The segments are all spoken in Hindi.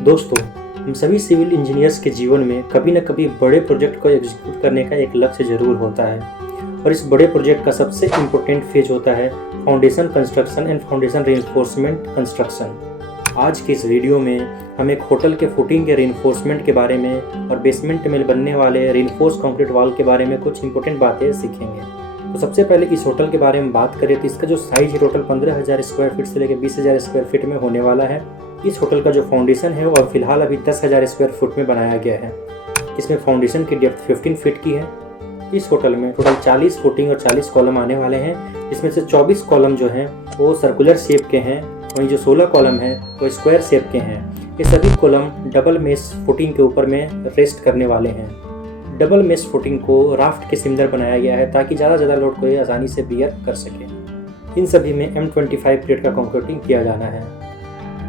दोस्तों, हम सभी सिविल इंजीनियर्स के जीवन में कभी न कभी बड़े प्रोजेक्ट को एग्जीक्यूट करने का एक लक्ष्य जरूर होता है और इस बड़े प्रोजेक्ट का सबसे इम्पोर्टेंट फेज होता है foundation construction and foundation reinforcement construction. आज के इस वीडियो में हम एक होटल के फुटिंग के रीइंफोर्समेंट के बारे में और बेसमेंट में बनने वाले रीइंफोर्स कंक्रीट वॉल के बारे में कुछ इंपॉर्टेंट बातें सीखेंगे। तो सबसे पहले इस होटल के बारे में बात करें तो इसका जो साइज है टोटल 15,000 स्क्वायर फीट से लेकर 20,000 स्क्वायर फीट में होने वाला है। इस होटल का जो फाउंडेशन है वो फिलहाल अभी 10,000 स्क्वायर फुट में बनाया गया है। इसमें फाउंडेशन की डेप्थ 15 फीट की है। इस होटल में टोटल 40 फुटिंग और 40 कॉलम आने वाले हैं, जिसमें से 24 कॉलम जो हैं वो सर्कुलर शेप के हैं, वहीं जो 16 कॉलम हैं वो स्क्वायर शेप के हैं। ये सभी कॉलम डबल मेश फुटिंग के ऊपर में रेस्ट करने वाले हैं। डबल मेश फुटिंग को राफ्ट के सिमिलर बनाया गया है ताकि ज़्यादा लोड को ये आसानी से बियर कर सके। इन सभी में M25 ग्रेड का कंक्रीटिंग किया जाना है।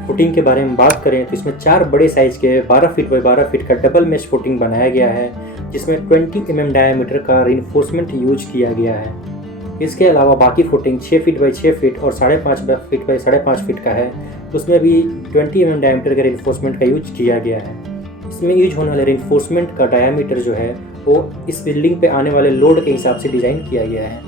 फुटिंग के बारे में बात करें तो इसमें 4 बड़े साइज के 12 फीट बाई 12 फीट का डबल मेश फुटिंग बनाया गया है, जिसमें 20 mm डायमीटर का रीइंफोर्समेंट यूज किया गया है। इसके अलावा बाकी फुटिंग 6 फीट बाई 6 फीट और 5.5 फीट बाई 5.5 फीट का है, उसमें भी 20 mm डायमीटर के रीइंफोर्समेंट का यूज किया गया है। इसमें यूज होने वाले रीइंफोर्समेंट का डायमीटर जो है वो इस बिल्डिंग पे आने वाले लोड के हिसाब से डिज़ाइन किया गया है।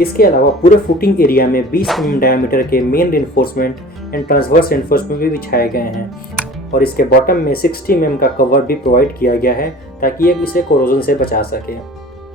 इसके अलावा पूरे फुटिंग एरिया में 20 mm डायमीटर के main reinforcement and transverse reinforcement भी बिछाए गए हैं और इसके बॉटम में 60 mm का कवर भी प्रोवाइड किया गया है ताकि ये इसे कोरोजन से बचा सके।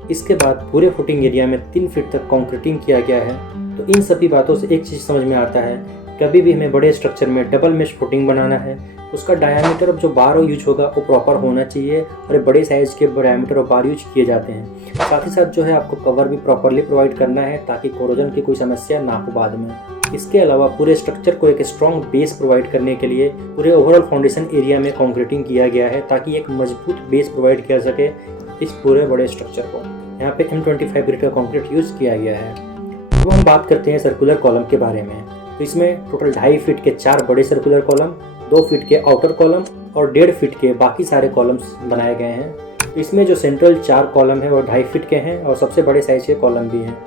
इसके बाद पूरे फुटिंग एरिया में 3 फीट तक कंक्रीटिंग किया गया है। तो इन सभी बातों से एक चीज़ समझ में आता है, कभी भी हमें बड़े स्ट्रक्चर में डबल मेश फुटिंग बनाना है उसका डायमीटर अब जो बार यूज होगा वो प्रॉपर होना चाहिए और बड़े साइज के डायमीटर और बार यूज किए जाते हैं। साथ ही साथ जो है आपको कवर भी प्रॉपरली प्रोवाइड करना है ताकि कोरोजन की कोई समस्या ना हो बाद में। इसके अलावा पूरे स्ट्रक्चर को एक स्ट्रॉन्ग बेस प्रोवाइड करने के लिए पूरे ओवरऑल फाउंडेशन एरिया में कंक्रीटिंग किया गया है ताकि एक मजबूत बेस प्रोवाइड किया सके इस पूरे बड़े स्ट्रक्चर को। यहाँ पे M25 ग्रेड का कंक्रीट यूज किया गया है। अब हम बात करते हैं सर्कुलर कॉलम के बारे में। तो इसमें टोटल 2.5 फीट के 4 बड़े सर्कुलर कॉलम, 2 फीट के आउटर कॉलम और 1.5 फीट के बाकी सारे कॉलम्स बनाए गए हैं। तो इसमें जो सेंट्रल 4 कॉलम है वो 2.5 फीट के हैं और सबसे बड़े साइज के कॉलम भी हैं।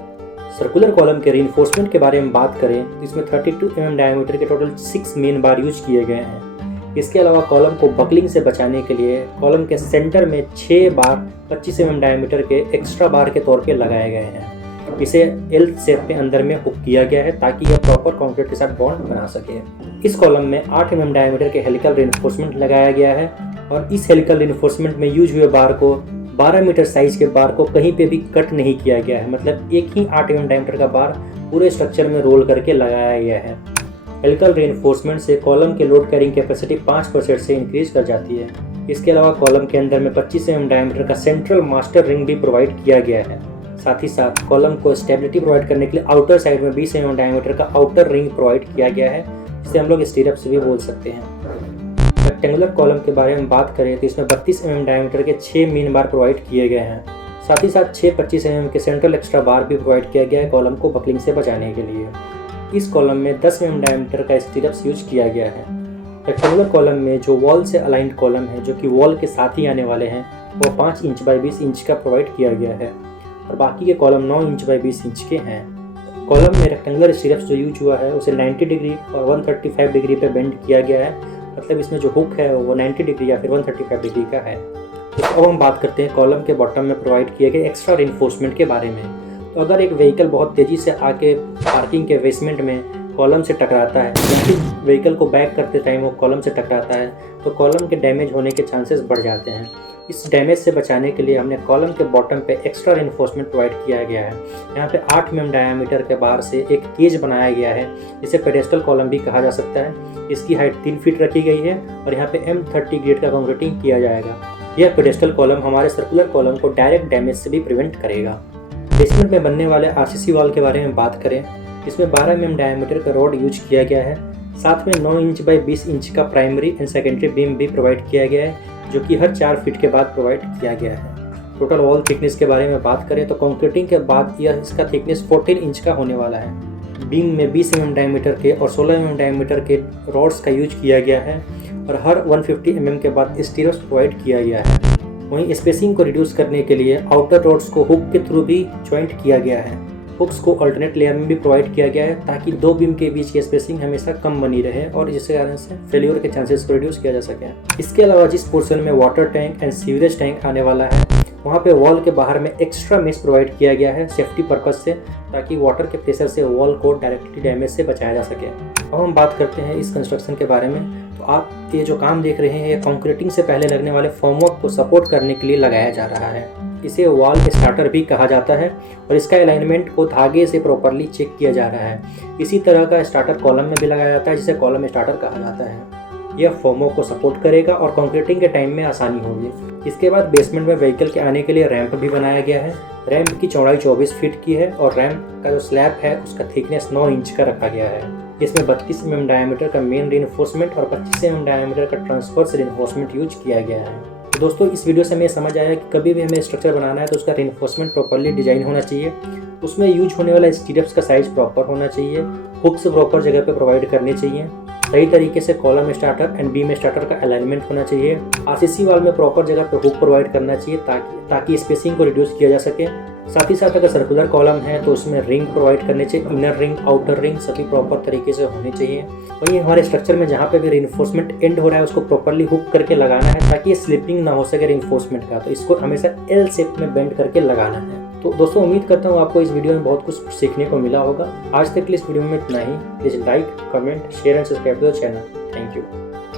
सर्कुलर कॉलम के रीइंफोर्समेंट के बारे में बात करें तो इसमें 32 mm डायमीटर के टोटल 6 मेन बार यूज किए गए हैं। इसके अलावा कॉलम को बकलिंग से बचाने के लिए कॉलम के सेंटर में 6 बार 25 mm डायमीटर के एक्स्ट्रा बार के तौर पे लगाए गए हैं। इसे एल शेप में अंदर में हुक किया गया है ताकि यह प्रॉपर कंक्रीट के साथ बॉन्ड बना सके। इस कॉलम में 8 mm डायमीटर के हेलिकल रीइंफोर्समेंट लगाया गया है और इस हेलिकल रीइंफोर्समेंट में यूज हुए बार को 12 मीटर साइज के बार को कहीं पे भी कट नहीं किया गया है, मतलब एक ही 8 mm डायमीटर का बार पूरे स्ट्रक्चर में रोल करके लगाया गया है। हेलिकल रीइंफोर्समेंट से कॉलम के लोड कैरिंग कैपेसिटी 5% से इंक्रीज कर जाती है। इसके अलावा कॉलम के अंदर में 25 mm डायमीटर का सेंट्रल मास्टर रिंग भी प्रोवाइड किया गया है। साथ ही साथ कॉलम को स्टेबिलिटी प्रोवाइड करने के लिए आउटर साइड में 20 mm डायमीटर का आउटर रिंग प्रोवाइड किया गया है, जिसे हम लोग स्टीरअप्स भी बोल सकते हैं। रेक्टेंगुलर कॉलम के बारे में बात करें तो इसमें 32 mm डायमीटर के 6 मेन बार प्रोवाइड किए गए हैं। साथ ही साथ 6 25 mm के सेंट्रल एक्स्ट्रा बार भी प्रोवाइड किया गया है कॉलम को बकलिंग से बचाने के लिए। इस कॉलम में 10 mm डायमीटर का स्टीरअप्स यूज किया गया है। रेक्टेंगुलर कॉलम में जो वॉल से अलाइंड कॉलम है जो कि वॉल के साथ ही आने वाले हैं वो 5 इंच बाई 20 इंच का प्रोवाइड किया गया है और बाकी के कॉलम 9 इंच बाई 20 इंच के हैं। कॉलम में रेक्टेंगुलर स्टीरअप्स जो यूज हुआ है उसे 90 डिग्री और 135 डिग्री पे बेंड किया गया है, मतलब इसमें जो हुक है वो 90 डिग्री या फिर 135 डिग्री का है। तो अब हम बात करते हैं कॉलम के बॉटम में प्रोवाइड किए गए एक्स्ट्रा रीइंफोर्समेंट के बारे में। तो अगर एक व्हीकल बहुत तेज़ी से आके पार्किंग के बेसमेंट में कॉलम से टकराता है, जबकि व्हीकल को बैक करते टाइम वो कॉलम से टकराता है तो कॉलम के डैमेज होने के चांसेस बढ़ जाते हैं। इस डैमेज से बचाने के लिए हमने कॉलम के बॉटम पे एक्स्ट्रा रीइंफोर्समेंट प्रोवाइड किया गया है। यहाँ पे 8 mm डायमीटर के बार से एक केज बनाया गया है, जिसे पेडेस्टल कॉलम भी कहा जा सकता है। इसकी हाइट 3 फीट रखी गई है और यहाँ पे M30 ग्रेड का कंक्रीटिंग किया जाएगा। यह पेडेस्टल कॉलम हमारे सर्कुलर कॉलम को डायरेक्ट डैमेज से भी प्रिवेंट करेगा। बेसमेंट में बनने वाले RCC वॉल के बारे में बात करें, इसमें 12 mm डायमीटर का रॉड यूज किया गया है। साथ में 9 इंच बाई 20 इंच का प्राइमरी एंड सेकेंडरी बीम भी प्रोवाइड किया गया है, जो कि हर 4 फीट के बाद प्रोवाइड किया गया है। टोटल वॉल थिकनेस के बारे में बात करें तो कंक्रीटिंग के बाद यह इसका थिकनेस 14 इंच का होने वाला है। बीम में 20 mm डायमीटर के और 16 mm डायमीटर के रॉड्स का यूज किया गया है और हर 150 mm के बाद स्टीरअप्स प्रोवाइड किया गया है। वहीं स्पेसिंग को रिड्यूस करने के लिए आउटर रॉड्स को हुक के थ्रू भी ज्वाइंट किया गया है। हुक्स को अल्टरनेट लेयर में भी प्रोवाइड किया गया है ताकि दो बीम के बीच की स्पेसिंग हमेशा कम बनी रहे और जिसके कारण से फेल्योर के चांसेस को रिड्यूस किया जा सके। इसके अलावा जिस पोर्शन में water tank and sewerage tank आने वाला है वहाँ पे वॉल के बाहर में एक्स्ट्रा मेश प्रोवाइड किया गया है सेफ्टी पर्पज से, ताकि वाटर के प्रेशर से वॉल को डायरेक्टली डैमेज से बचाया जा सके। अब हम बात करते हैं इस कंस्ट्रक्शन के बारे में। तो आप ये जो काम देख रहे हैं ये कंक्रीटिंग से पहले लगने वाले फॉर्मवर्क को सपोर्ट करने के लिए लगाया जा रहा है। इसे वॉल स्टार्टर भी कहा जाता है और इसका अलाइनमेंट को धागे से प्रॉपरली चेक किया जा रहा है। इसी तरह का स्टार्टर कॉलम में भी लगाया जाता है जिसे कॉलम स्टार्टर कहा जाता है। यह फॉर्मवर्क को सपोर्ट करेगा और कंक्रीटिंग के टाइम में आसानी होगी। इसके बाद बेसमेंट में व्हीकल के आने के लिए रैंप भी बनाया गया है। रैंप की चौड़ाई 24 फीट की है और रैंप का जो स्लैब है उसका थिकनेस 9 इंच का रखा गया है। इसमें 32 mm डायमीटर का मेन रिइंफोर्समेंट और 25 mm डायमीटर का ट्रांसवर्स रिइंफोर्समेंट यूज किया गया है। तो दोस्तों इस वीडियो से हमें समझ आया कि कभी भी हमें स्ट्रक्चर बनाना है तो उसका रिइंफोर्समेंट प्रॉपर्ली डिजाइन होना चाहिए, उसमें यूज होने वाला स्टीरअप्स का साइज प्रॉपर होना चाहिए, हुक्स प्रॉपर जगह पे प्रोवाइड करने चाहिए, सही तरीके से column starter and beam starter का अलाइनमेंट होना चाहिए, आरसीसी वाल में प्रॉपर जगह पे हुक प्रोवाइड करना चाहिए ताकि स्पेसिंग को रिड्यूस किया जा सके। साथ ही साथ अगर सर्कुलर कॉलम है तो उसमें रिंग प्रोवाइड करने चाहिए, इनर रिंग आउटर रिंग सभी प्रॉपर तरीके से होने चाहिए। वहीं हमारे स्ट्रक्चर में जहाँ पे भी रिइंफोर्समेंट एंड हो रहा है उसको प्रॉपर्ली हुक करके लगाना है ताकि ये स्लिपिंग ना हो सके रिइंफोर्समेंट का। तो इसको हमेशा एल शेप में बेंड करके लगाना है। तो दोस्तों उम्मीद करता हूँ आपको इस वीडियो में बहुत कुछ सीखने को मिला होगा। आज तक के लिए इस वीडियो में इतना ही। Please like, comment, share and subscribe to the channel. Thank you.